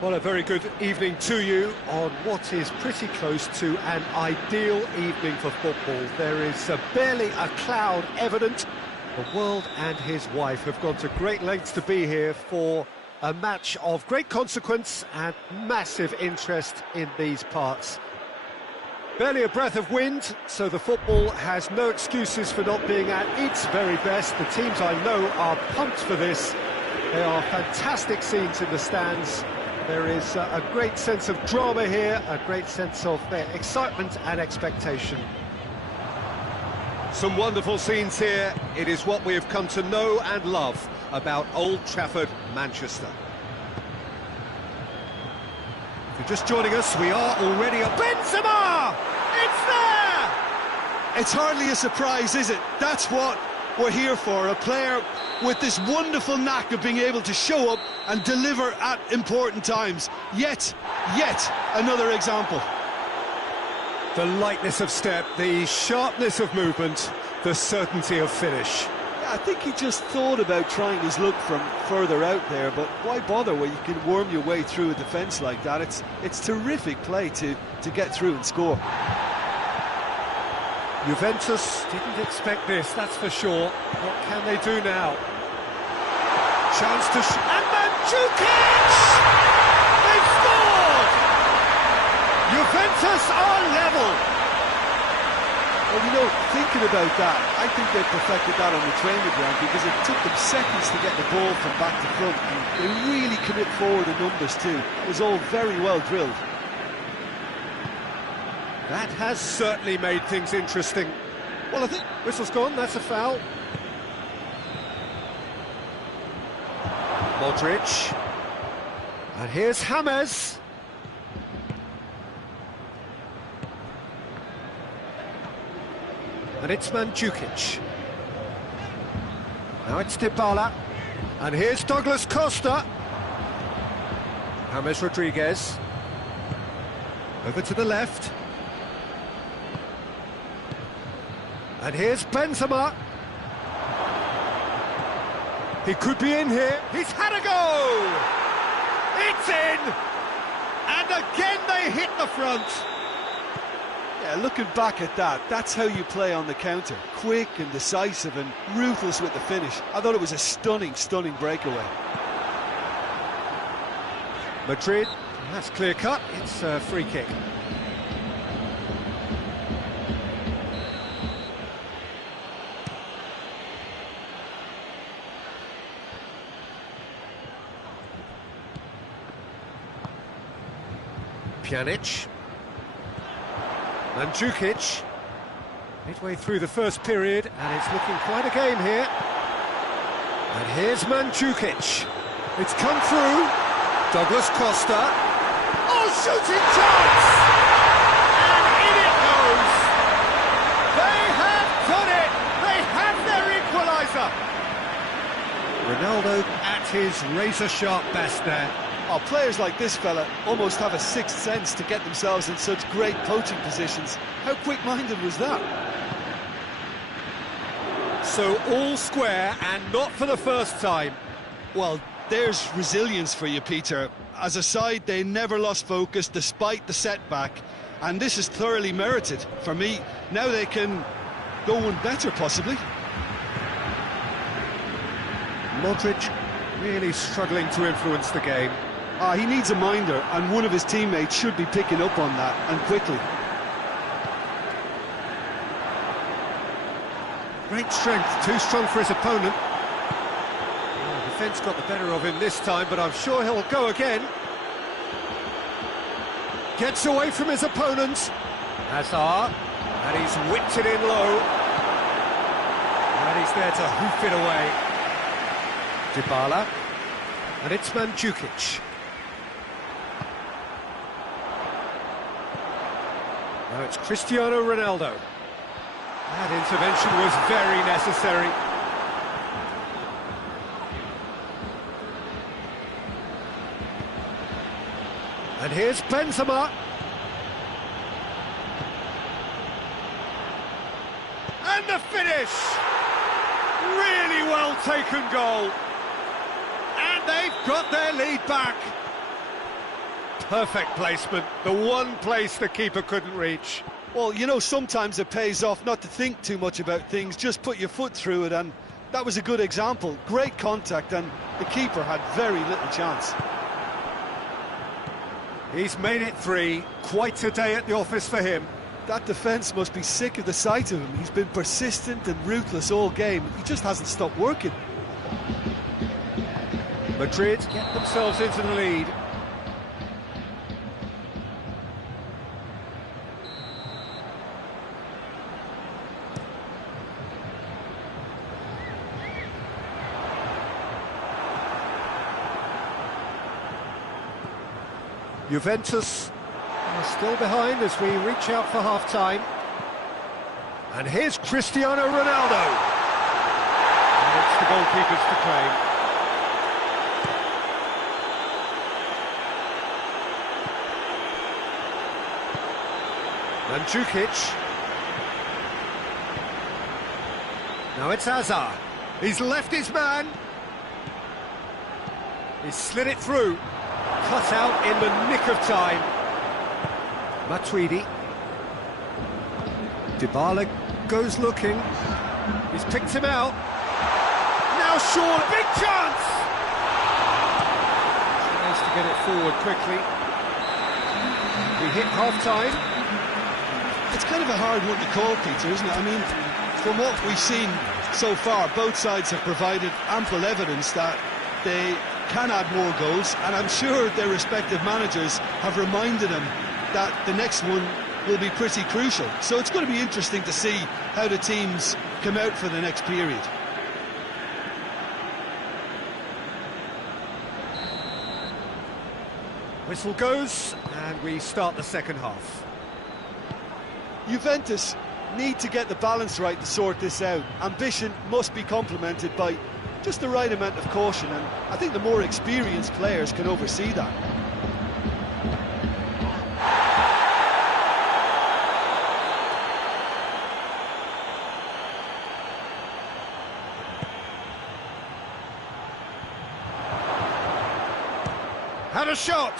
Well, a very good evening to you on what is pretty close to an ideal evening for football. There is barely a cloud evident. The world and his wife have gone to great lengths to be here for a match of great consequence and massive interest in these parts. Barely a breath of wind, so the football has no excuses for not being at its very best. The teams I know are pumped for this. There are fantastic scenes in the stands. There is a great sense of drama here, a great sense of excitement and expectation. Some wonderful scenes here. It is what we have come to know and love about Old Trafford, Manchester. If you're just joining us, we are already at Benzema! It's there! It's hardly a surprise, is it? That's what we're here for, a player with this wonderful knack of being able to show up and deliver at important times. Yet another example. The lightness of step, the sharpness of movement, the certainty of finish. Yeah, I think he just thought about trying his luck from further out there, but why bother when you can worm your way through a defence like that? It's terrific play to get through and score. Juventus didn't expect this, that's for sure. What can they do now? Chance to and Mandzukic! They've scored! Juventus are level! Well, you know, thinking about that, I think they perfected that on the training ground because it took them seconds to get the ball from back to front. And they really commit forward in numbers too. It was all very well drilled. That has certainly made things interesting. Well, I think whistle's gone, that's a foul. Modric. And here's James. And it's Mandzukic. Now it's Dybala. And here's Douglas Costa. James Rodriguez. Over to the left. And here's Benzema. He could be in here. He's had a go! It's in! And again they hit the front. Yeah, looking back at that, that's how you play on the counter. Quick and decisive and ruthless with the finish. I thought it was a stunning breakaway. Madrid, that's clear cut. It's a free kick. Pjanic. Mandzukic. Midway through the first period, and it's looking quite a game here. And here's Mandzukic. It's come through. Douglas Costa. Oh, shooting chance! And in it goes! They have done it! They have their equaliser! Ronaldo at his razor-sharp best there. Oh, players like this fella almost have a sixth sense to get themselves in such great poaching positions. How quick-minded was that? So all square, and not for the first time. Well, there's resilience for you, Peter. As a side, they never lost focus despite the setback, and this is thoroughly merited. For me, now they can go one better, possibly. Modric really struggling to influence the game. He needs a minder, and one of his teammates should be picking up on that, and quickly. Great strength, too strong for his opponent. Oh, the defence got the better of him this time, but I'm sure he'll go again. Gets away from his opponent. Hazard, and he's whipped it in low. And he's there to hoof it away. Dybala, and it's Mandzukic. Now it's Cristiano Ronaldo. That intervention was very necessary. And here's Benzema. And the finish! Really well taken goal. And they've got their lead back. Perfect placement, the one place the keeper couldn't reach. Well, you know, sometimes it pays off not to think too much about things, just put your foot through it, and that was a good example. Great contact, and the keeper had very little chance. He's made it 3, quite a day at the office for him. That defence must be sick of the sight of him. He's been persistent and ruthless all game. He just hasn't stopped working. Madrid get themselves into the lead. Juventus are still behind as we reach out for half-time. And here's Cristiano Ronaldo. And it's the goalkeepers to claim. Mandzukic. Now it's Hazard. He's left his man. He's slid it through. Cut out in the nick of time. Matuidi. Dybala goes looking. He's picked him out. Now Shaw, big chance! Tries to get it forward quickly. We hit half-time. It's kind of a hard one to call, Peter, isn't it? I mean, from what we've seen so far, both sides have provided ample evidence that they can add more goals, and I'm sure their respective managers have reminded them that the next one will be pretty crucial. So it's going to be interesting to see how the teams come out for the next period. Whistle goes, and we start the second half. Juventus need to get the balance right to sort this out. Ambition must be complemented by just the right amount of caution, and I think the more experienced players can oversee that. Had a shot!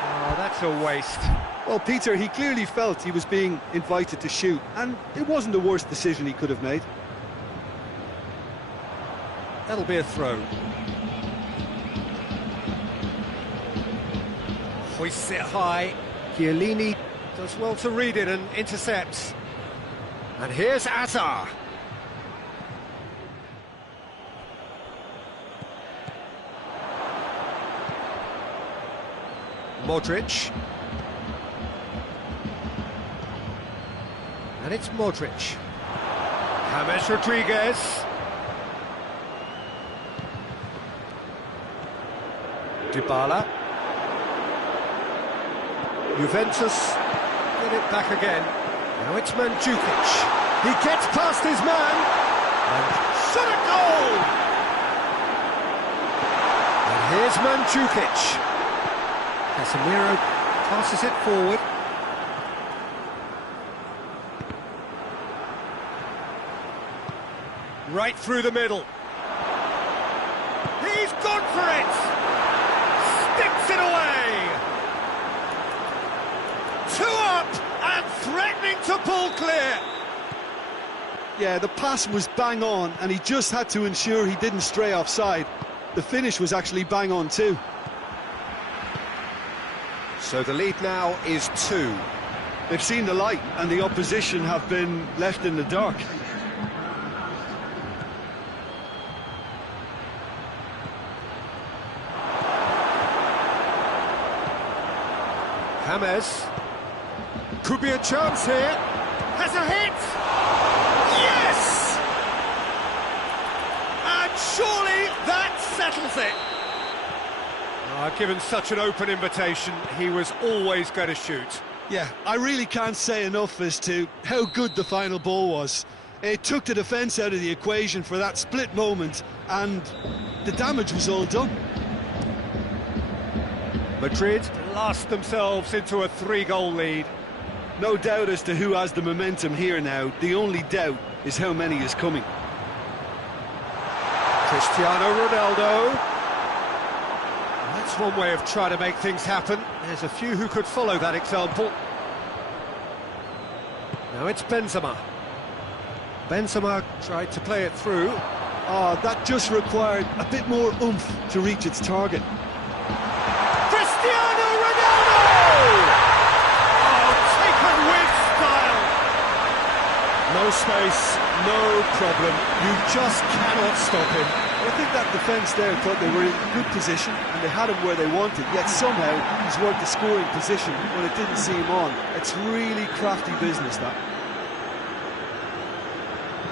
Oh, that's a waste. Well, Peter, he clearly felt he was being invited to shoot, and it wasn't the worst decision he could have made. That'll be a throw. Hoists it high. Chiellini does well to read it and intercepts. And here's Hazard. Modric. And it's Modric. James Rodriguez. Dybala. Juventus get it back again. Now it's Mandzukic. He gets past his man. And shot a goal! And here's Mandzukic. Casemiro passes it forward. Right through the middle. He's gone for it! Sticks it away! 2 up and threatening to pull clear. Yeah, the pass was bang on, and he just had to ensure he didn't stray offside. The finish was actually bang on too. So the lead now is 2. They've seen the light, and the opposition have been left in the dark. James. Could be a chance here. Has a hit! Yes! And surely that settles it. Given such an open invitation, he was always going to shoot. Yeah, I really can't say enough as to how good the final ball was. It took the defence out of the equation for that split moment, and the damage was all done. Madrid last themselves into a 3-goal lead. No doubt as to who has the momentum here now. The only doubt is how many is coming. Cristiano Ronaldo. That's one way of trying to make things happen. There's a few who could follow that example. Now it's Benzema. Benzema tried to play it through. Oh, that just required a bit more oomph to reach its target. Cristiano Ronaldo! Oh, taken with style. No space, no problem. You just cannot stop him. I think that defence there thought they were in good position and they had him where they wanted, yet somehow he's worked the scoring position when it didn't see him on. It's really crafty business, that.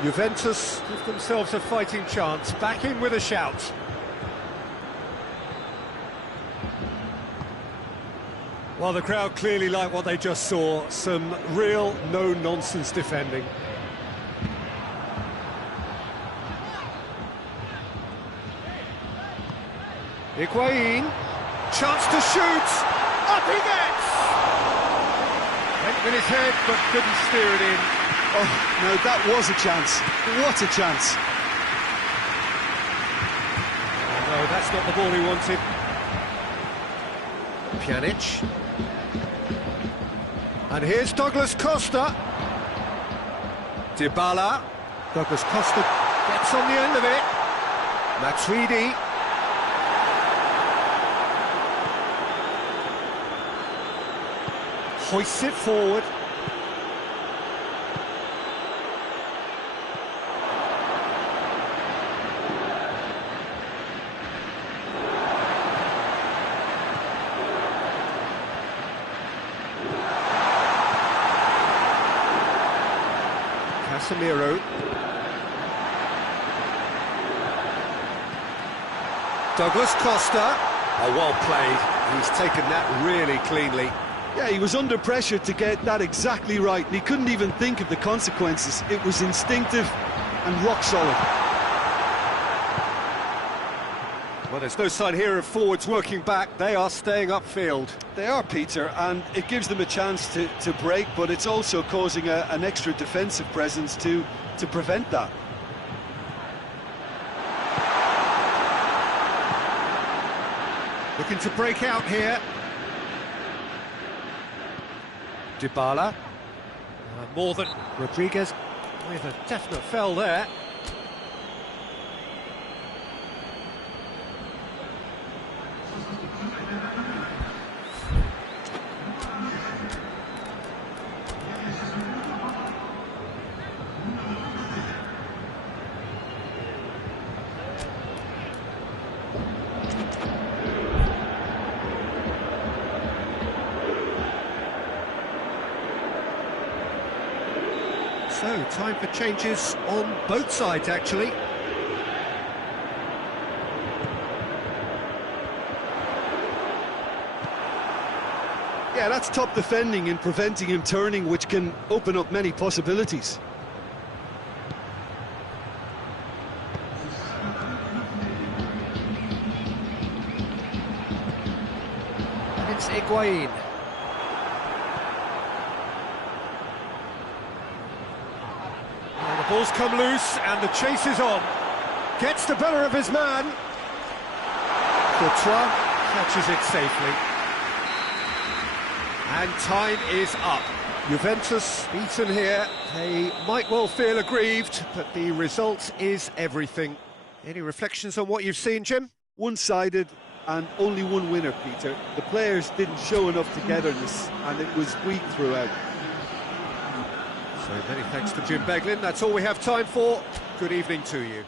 Juventus give themselves a fighting chance, back in with a shout. Well, the crowd clearly like what they just saw, some real no-nonsense defending. Higuain, chance to shoot, up he gets! Went with his head, but couldn't steer it in. Oh, no, that was a chance. What a chance. No, that's not the ball he wanted. Pjanic. And here's Douglas Costa. Dybala. Douglas Costa gets on the end of it. Matuidi. Hoists it forward. Casemiro. Douglas Costa. Oh, well played. He's taken that really cleanly. Yeah, he was under pressure to get that exactly right, and he couldn't even think of the consequences. It was instinctive and rock solid. Well, there's no sign here of forwards working back. They are staying upfield. They are, Peter, and it gives them a chance to break, but it's also causing an extra defensive presence to prevent that. Looking to break out here. Dybala. More than Rodriguez with a definite foul there. So, time for changes on both sides, actually. Yeah, that's top defending and preventing him turning, which can open up many possibilities. And it's Higuain. Ball's come loose and the chase is on. Gets the better of his man. Courtois catches it safely. And time is up. Juventus beaten here. They might well feel aggrieved, but the result is everything. Any reflections on what you've seen, Jim? One-sided and only one winner, Peter. The players didn't show enough togetherness and it was weak throughout. So many thanks to Jim Beglin. That's all we have time for. Good evening to you.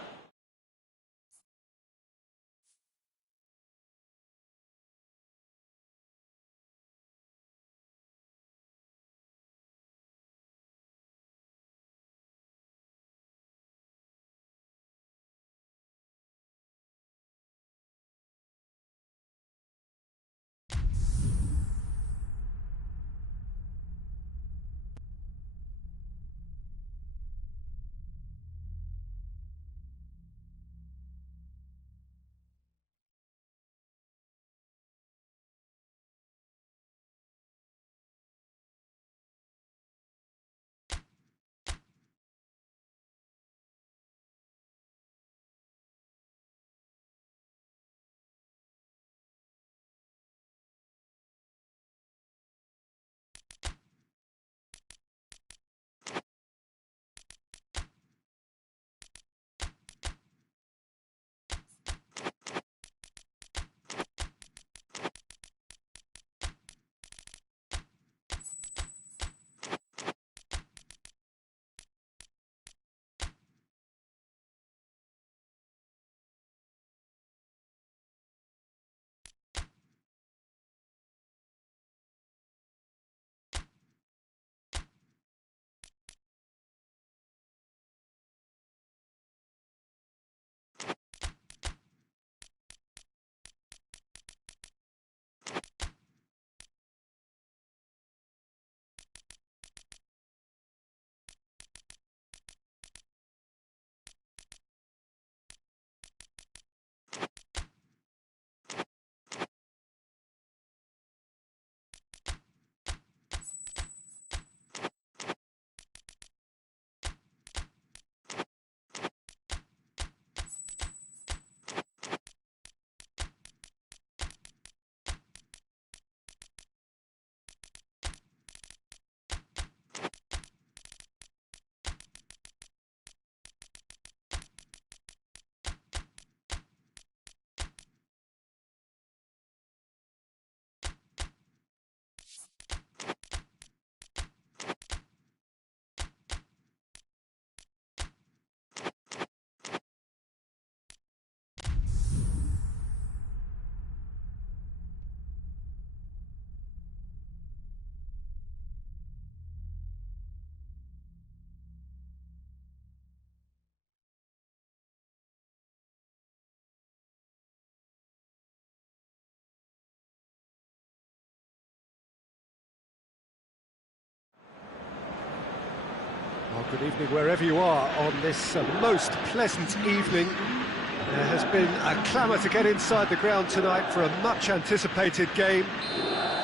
Good evening wherever you are on this most pleasant evening. There has been a clamour to get inside the ground tonight for a much-anticipated game.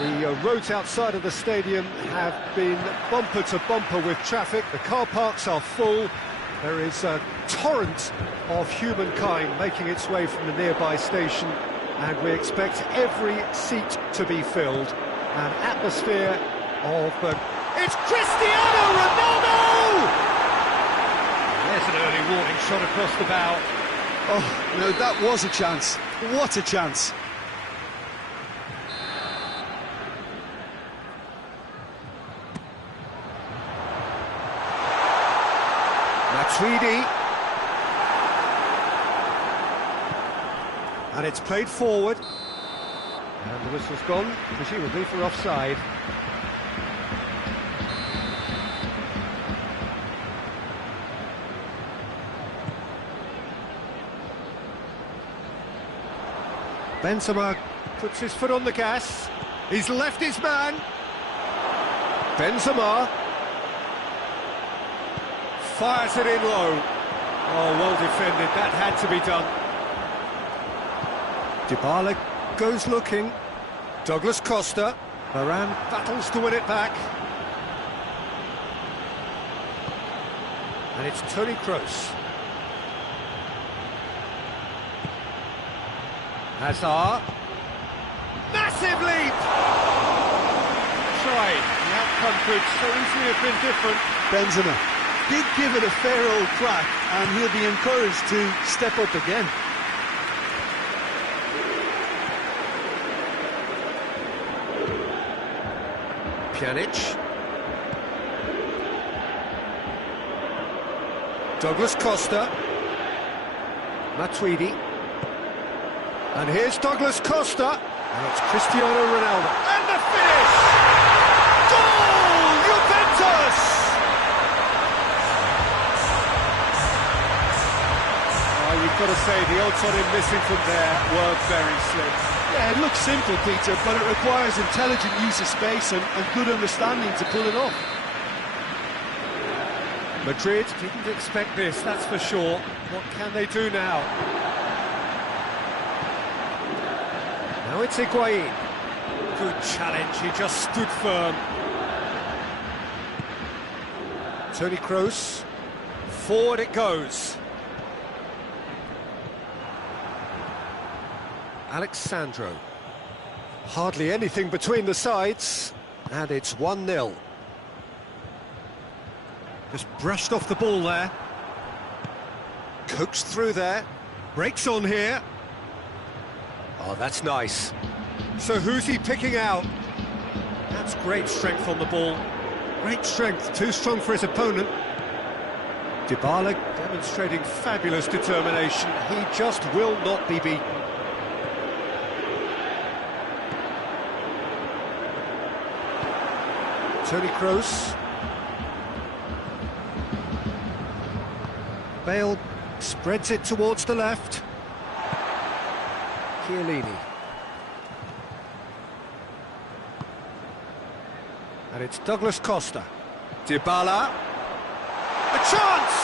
The roads outside of the stadium have been bumper to bumper with traffic. The car parks are full. There is a torrent of humankind making its way from the nearby station, and we expect every seat to be filled. An atmosphere of... It's Cristiano Ronaldo! There's an early warning shot across the bow. Oh, no, that was a chance. What a chance. Matuidi. And it's played forward. And the whistle's gone, presumably for offside. Benzema puts his foot on the gas. He's left his man. Benzema fires it in low. Oh, well defended. That had to be done. Dybala goes looking. Douglas Costa. Varane battles to win it back. And it's Toni Kroos. Hazard. Massive leap! Tried. The outcome could so easily have been different. Benzema did give it a fair old crack, and he'll be encouraged to step up again. Pjanic. Douglas Costa. Matuidi. And here's Douglas Costa. And it's Cristiano Ronaldo. And the finish! Goal! Juventus! Oh, you've got to say, the odds on him missing from there were very slim. Yeah, it looks simple, Peter, but it requires intelligent use of space and good understanding to pull it off. Madrid didn't expect this, that's for sure. What can they do now? Now it's Higuain. Good challenge, he just stood firm. Toni Kroos. Forward it goes. Alexandro. Hardly anything between the sides. And it's 1-0. Just brushed off the ball there. Coaxed through there. Breaks on here. Oh, that's nice. So who's he picking out? That's great strength on the ball. Great strength, too strong for his opponent. Dybala demonstrating fabulous determination. He just will not be beaten. Toni Kroos. Bale spreads it towards the left. Chiellini. And it's Douglas Costa. Dybala. A chance!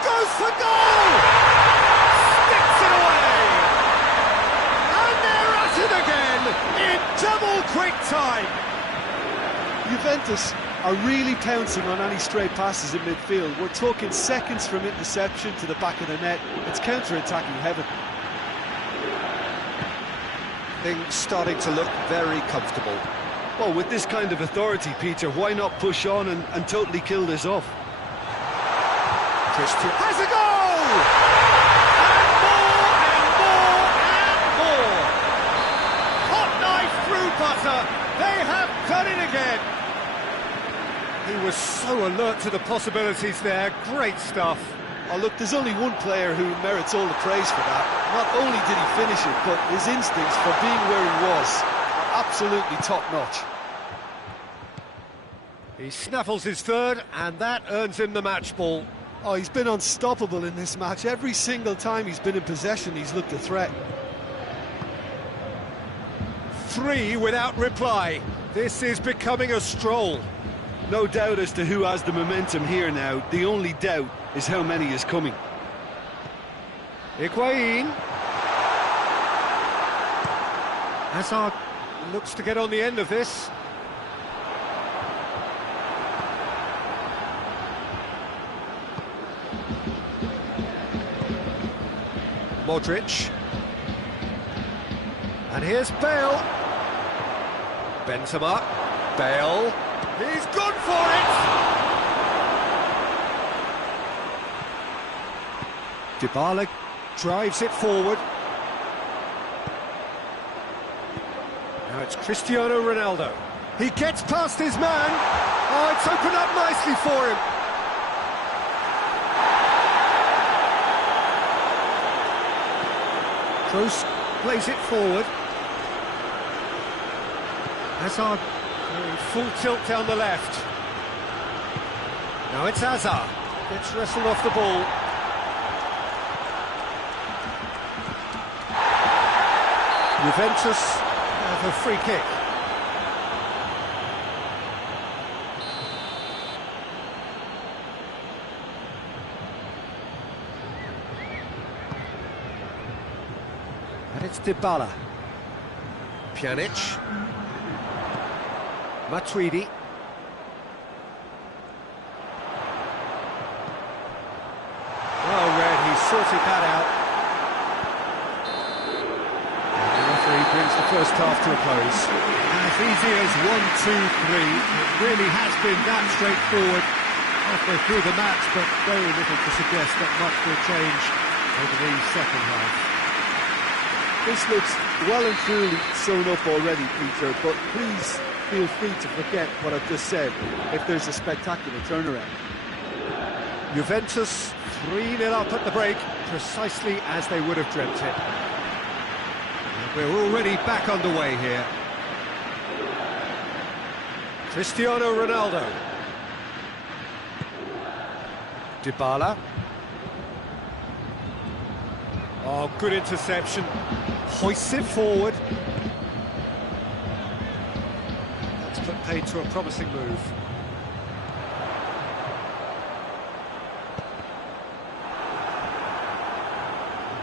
Goes for goal! Sticks it away! And they're at it again in double quick time! Juventus are really pouncing on any stray passes in midfield. We're talking seconds from interception to the back of the net. It's counter-attacking heaven. Things starting to look very comfortable. Well, with this kind of authority, Peter, why not push on and totally kill this off? Christian has a goal! And more! Hot knife through butter. They have done it again. He was so alert to the possibilities there. Great stuff. Oh, look, there's only one player who merits all the praise for that. Not only did he finish it, but his instincts for being where he was were absolutely top-notch. He snaffles his third, and that earns him the match ball. Oh, he's been unstoppable in this match. Every single time he's been in possession, he's looked a threat. 3 without reply. This is becoming a stroll. No doubt as to who has the momentum here now. The only doubt is how many is coming. Higuain. Hazard looks to get on the end of this. Modric. And here's Bale. Benzema. Bale. He's gone for it! Dybala drives it forward. Now it's Cristiano Ronaldo. He gets past his man. Oh, it's opened up nicely for him. Kroos plays it forward. Hazard going full tilt down the left. Now it's Hazard. Gets wrestled off the ball. Juventus have a free kick. And it's Dybala. Pjanic. Matuidi. Well read, he sorted that out. And the referee brings the first half to a close. As easy as 1, 2, 3. It really has been that straightforward halfway through the match, but very little to suggest that much will change over the second half. This looks well and truly sewn up already, Peter, but please feel free to forget what I've just said if there's a spectacular turnaround. Juventus 3-0 up at the break, precisely as they would have dreamt it. And we're already back underway here. Cristiano Ronaldo. Dybala. Oh, good interception. Hoists it forward. That's put paid to a promising move.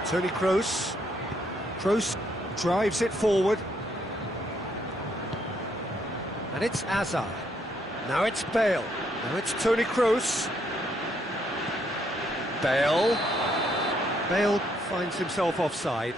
Toni Kroos. Kroos drives it forward. And it's Hazard. Now it's Bale. Now it's Toni Kroos. Bale. Bale finds himself offside.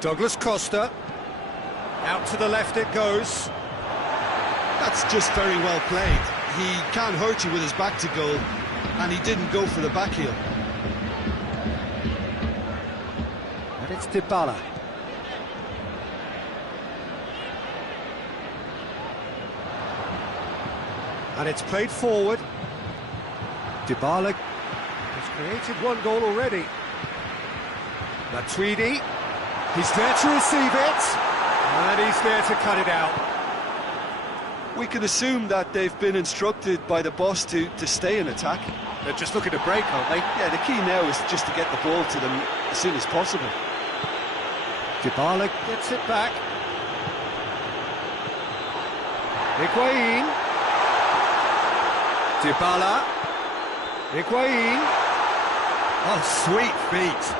Douglas Costa. Out to the left it goes. That's just very well played. He can't hurt you with his back to goal, and he didn't go for the back heel. And it's Dybala. And it's played forward. Dybala has created one goal already. Matuidi. He's there to receive it. And he's there to cut it out. We can assume that they've been instructed by the boss to stay in attack. They're just looking to break, aren't they? Yeah, the key now is just to get the ball to them as soon as possible. Dybala gets it back. Higuain. Dybala. Higuain. Oh, sweet feet.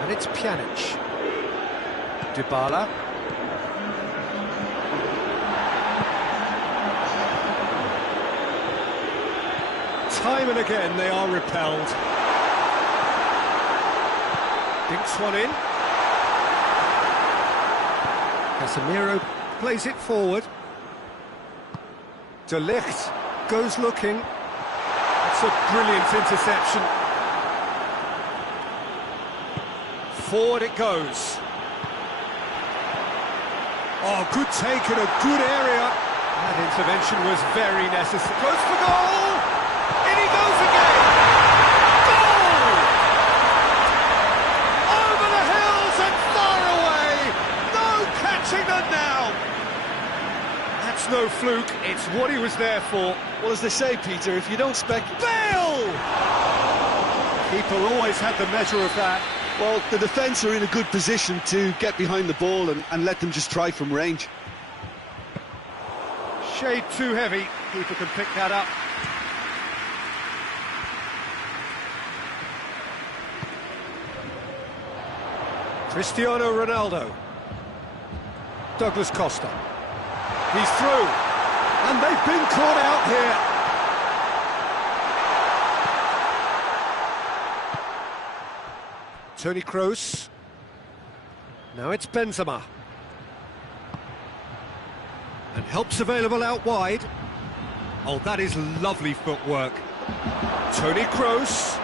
And it's Pjanic. Dybala. Time and again they are repelled. Dinks one in. Casemiro plays it forward. De Ligt goes looking. It's a brilliant interception. Forward it goes. Oh, good take in a good area. That intervention was very necessary. Goes for goal! In he goes again! Goal! Over the hills and far away! No catching them now! That's no what he was there for. Well, as they say, Peter, if you don't spec... Bale! Keeper always had the measure of that. Well, the defence are in a good position to get behind the ball and let them just try from range. Shade too heavy. Keeper can pick that up. Cristiano Ronaldo. Douglas Costa. He's through. And they've been caught out here. Toni Kroos. Now it's Benzema. And help's available out wide. Oh, that is lovely footwork. Toni Kroos.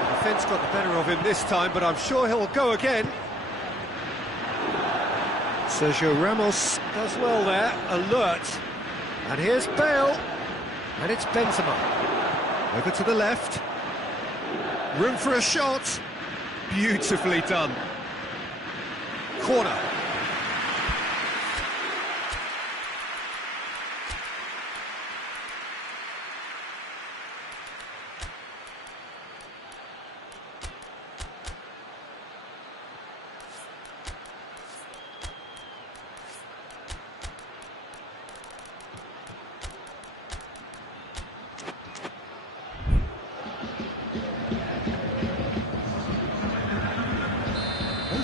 The defence got the better of him this time, but I'm sure he'll go again. Sergio Ramos does well there, alert. And here's Bale. And it's Benzema. Over to the left. Room for a shot. Beautifully done. Corner.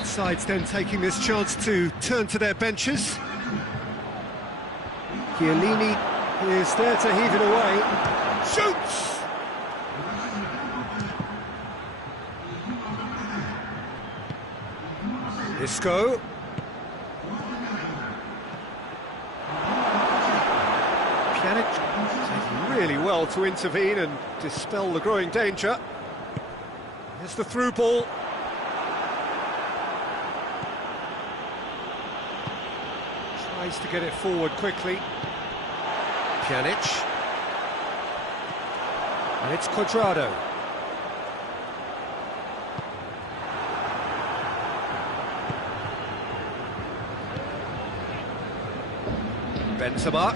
Sides then taking this chance to turn to their benches. Chiellini is there to heave it away. Shoots! Isco. Pjanic did really well to intervene and dispel the growing danger. Here's the through ball. Tries to get it forward quickly. Pjanic. And it's Cuadrado. Benzema.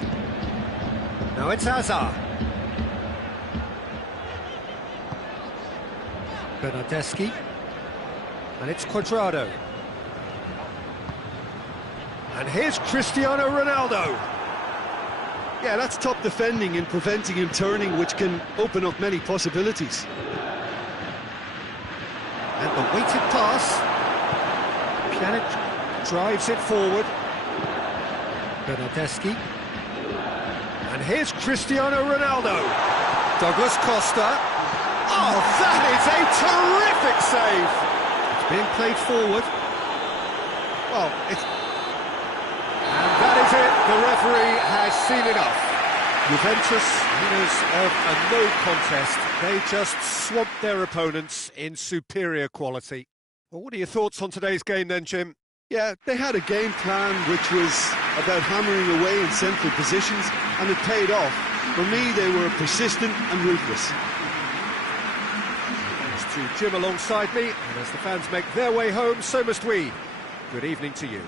Now it's Hazard. Bernardeschi. And it's Cuadrado. And here's Cristiano Ronaldo. Yeah, that's top defending and preventing him turning, which can open up many possibilities. And the weighted pass. Pjanic drives it forward. Bernardeschi. And here's Cristiano Ronaldo. Douglas Costa. Oh, that is a terrific save! It's being played forward. Well, it's... And that is it, the referee has seen enough. Juventus, winners of a no contest, they just swamped their opponents in superior quality. Well, what are your thoughts on today's game then, Jim? Yeah, they had a game plan which was about hammering away in central positions, and it paid off. For me, they were persistent and ruthless. Thanks to Jim alongside me, and as the fans make their way home, so must we. Good evening to you.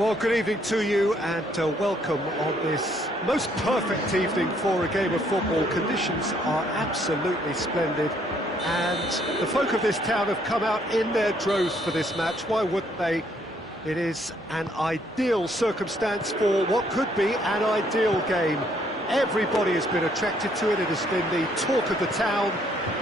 Well, good evening to you and welcome on this most perfect evening for a game of football. Conditions are absolutely splendid and the folk of this town have come out in their droves for this match. Why wouldn't they? It is an ideal circumstance for what could be an ideal game. Everybody has been attracted to it. It has been the talk of the town,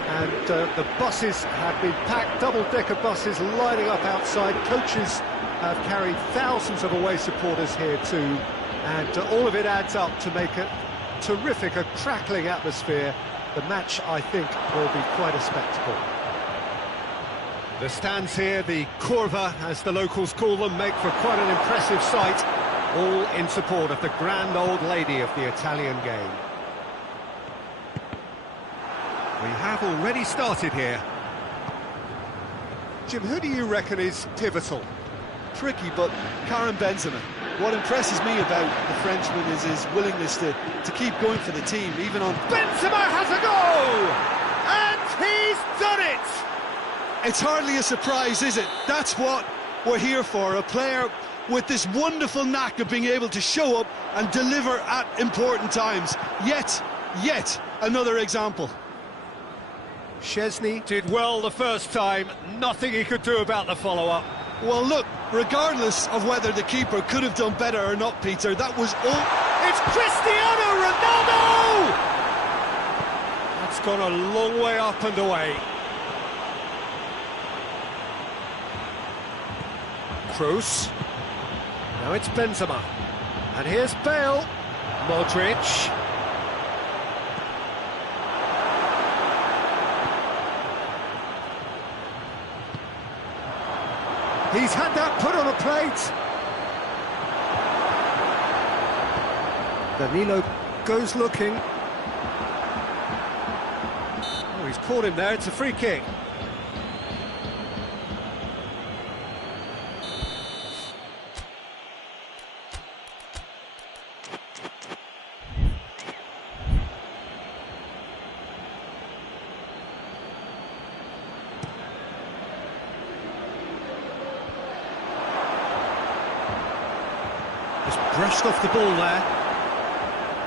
and the buses have been packed, double-decker buses lining up outside. Coaches have carried thousands of away supporters here too, and all of it adds up to make a terrific, a crackling atmosphere. The match, I think, will be quite a spectacle. The stands here, the curva, as the locals call them, make for quite an impressive sight, all in support of the grand old lady of the Italian game. We have already started here. Jim, who do you reckon is pivotal? Tricky, but Karim Benzema. What impresses me about the Frenchman is his willingness to keep going for the team, even on... Benzema has a goal! And he's done it! It's hardly a surprise, is it? That's what we're here for, a player with this wonderful knack of being able to show up and deliver at important times. Yet another example. Szczesny did well the first time, nothing he could do about the follow-up. Well, look, regardless of whether the keeper could have done better or not, Peter, that was all... It's Cristiano Ronaldo! That's gone a long way up and away. Kroos. Now it's Benzema. And here's Bale. Modric. He's had that put on a plate. Danilo goes looking. Oh, he's caught him there. It's a free kick. Just brushed off the ball there.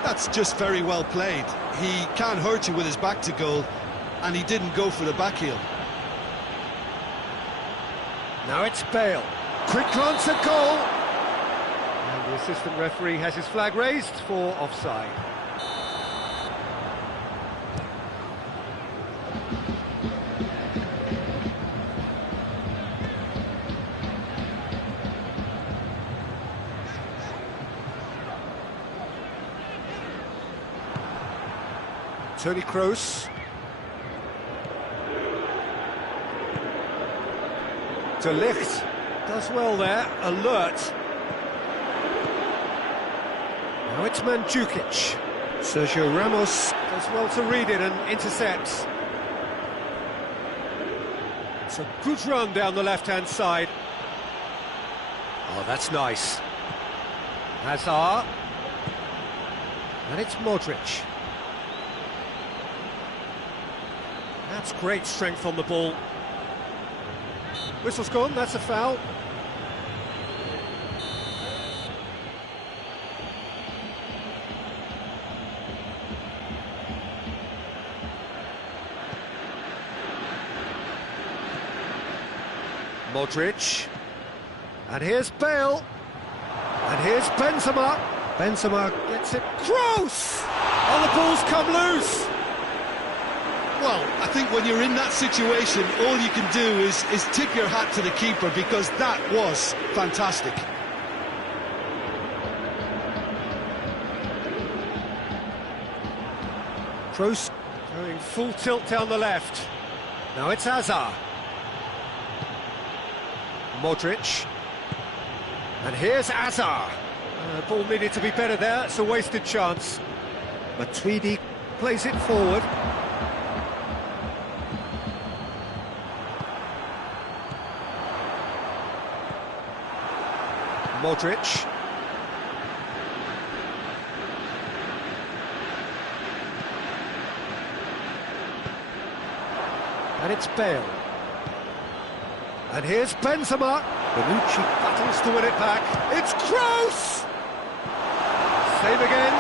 That's just very well played. He can't hurt you with his back to goal, and he didn't go for the back heel. Now it's Bale. Quick glance at goal. And the assistant referee has his flag raised for offside. Toni Kroos. De Ligt does well there, alert. Now it's Mandzukic. Sergio Ramos does well to read it and intercepts. It's a good run down the left-hand side. Oh, that's nice. Hazard. And it's Modric. That's great strength on the ball. Whistle's gone, that's a foul. Modric. And here's Bale. And here's Benzema. Benzema gets it. Kroos! Oh, the ball's come loose. Well, I think when you're in that situation, all you can do is tip your hat to the keeper, because that was fantastic. Kroos going full tilt down the left. Now it's Hazard. Modric. And here's Hazard. The ball needed to be better there, it's a wasted chance. Matuidi plays it forward. Modric. And it's Bale. And here's Benzema. Bonucci battles to win it back. It's Kroos! Same again,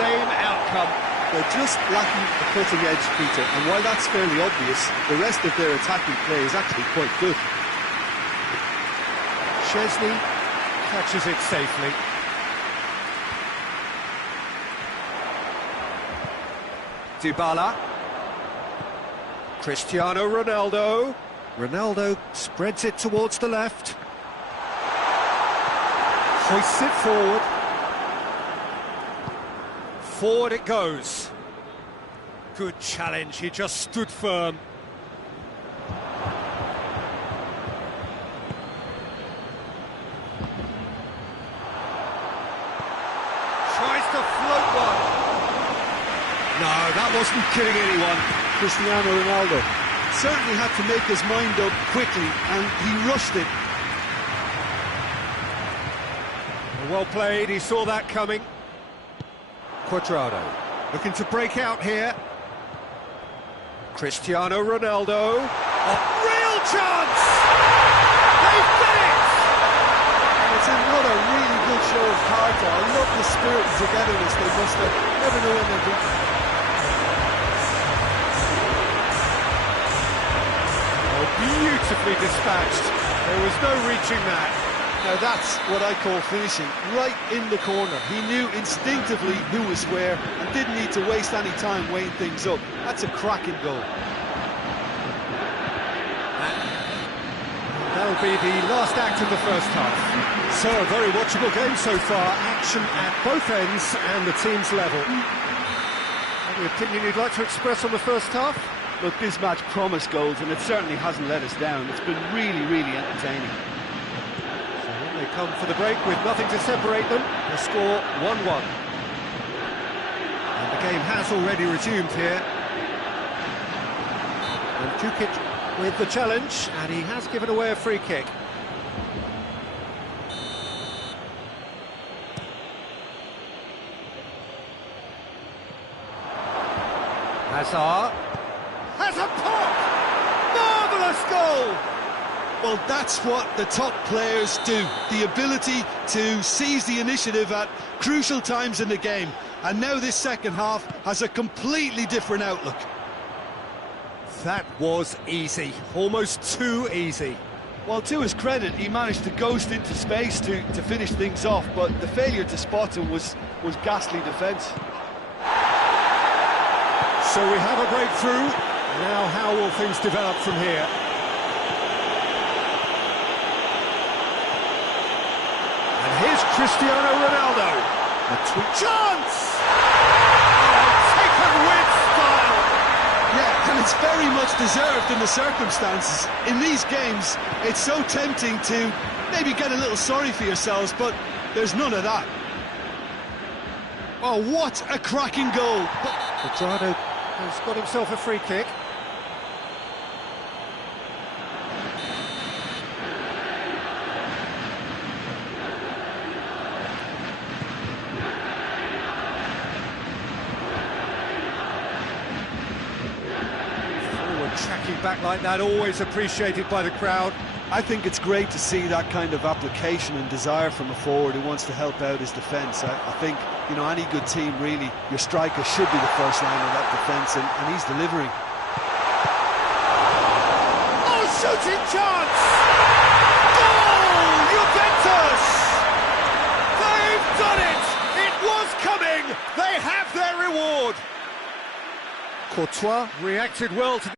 same outcome. They're just lacking the cutting edge, Peter, and while that's fairly obvious, the rest of their attacking play is actually quite good. Chesney catches it safely. Dybala. Cristiano Ronaldo. Ronaldo spreads it towards the left. Hoists it forward. Forward it goes. Good challenge, he just stood firm. Tries to float one. No, that wasn't kidding anyone. Cristiano Ronaldo Certainly had to make his mind up quickly, and he rushed it. Well played, he saw that coming. Cuadrado looking to break out here. Cristiano Ronaldo. A real chance! They've done it! And it's another really good show of character. I love the spirit and togetherness they must have. Never know when they're beaten. Beautifully dispatched. There was no reaching that. Now that's what I call finishing, right in the corner. He knew instinctively who was where and didn't need to waste any time weighing things up. That's a cracking goal. That'll be the last act of the first half. So, a very watchable game so far. Action at both ends and the team's level. Any opinion you'd like to express on the first half? Look, this match promised goals, and it certainly hasn't let us down. It's been really, really entertaining. So when they come for the break with nothing to separate them, the score 1-1. And the game has already resumed here. And Djukic with the challenge, and he has given away a free kick. Hazard. Has a pop! Marvellous goal! Well, that's what the top players do. The ability to seize the initiative at crucial times in the game. And now this second half has a completely different outlook. That was easy. Almost too easy. Well, to his credit, he managed to ghost into space to finish things off, but the failure to spot him was ghastly defence. So we have a breakthrough. Now how will things develop from here? And here's Cristiano Ronaldo. A chance! Oh, taken with style! Yeah, and it's very much deserved in the circumstances. In these games, it's so tempting to maybe get a little sorry for yourselves, but there's none of that. Oh, what a cracking goal! Cuadrado has got himself a free kick. Tracking back like that, always appreciated by the crowd. I think it's great to see that kind of application and desire from a forward who wants to help out his defence. I think, you know, any good team, really, your striker should be the first line of that defence, and he's delivering. Oh, shooting chance! Goal! Juventus! They've done it! It was coming! They have their reward! Courtois reacted well to